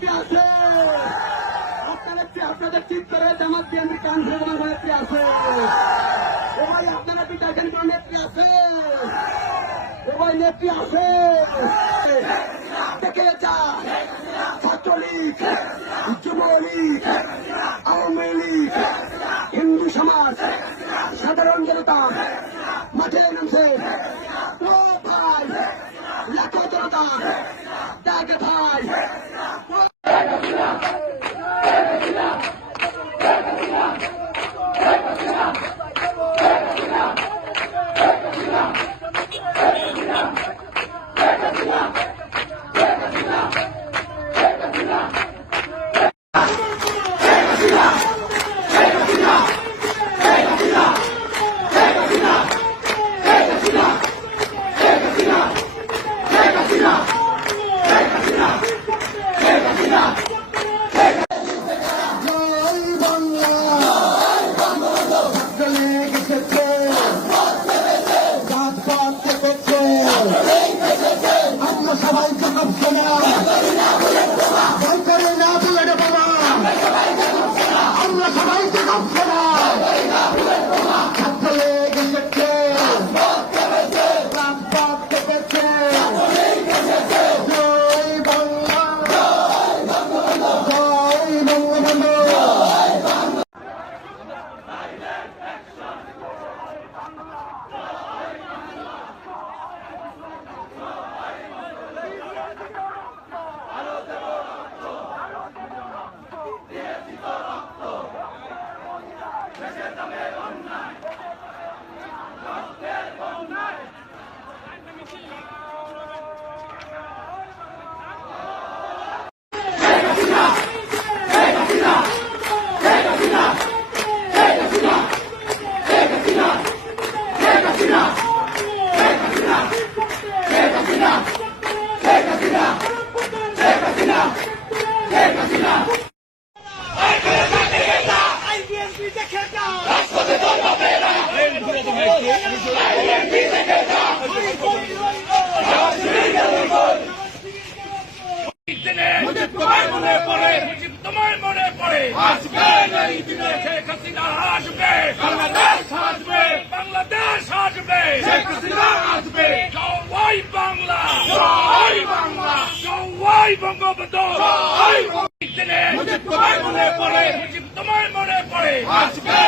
কি আছে। আপনারা কি আপনাদের ঠিক করে জামাত কেন্দ্রিক আন্দোলন নেত্রী আছে। ও ভাই, আপনারা কি দেখেন কোন নেত্রী আছে? ও ভাই, নেত্রী আছে। থেকে যায় ছাত্রলীগ, যুবলীগ, আওয়ামী লীগ, হিন্দু সমাজ, সাধারণ জনতা, মাঠে নামছে। ও ভাই, লাখো জনতা তাকে ভাই। Jagdflach! তোমার মনে পড়ে মনে আসবে শেখ হাসিনা আসবে বাংলাদেশ আসবে বাংলাদেশ আসবে শেখ হাসিনা আসবে জয় বাংলা জয় বাংলা জয় বঙ্গবন্ধু জয় তোমার মনে পড়ে তোমার মনে পড়ে। আসবে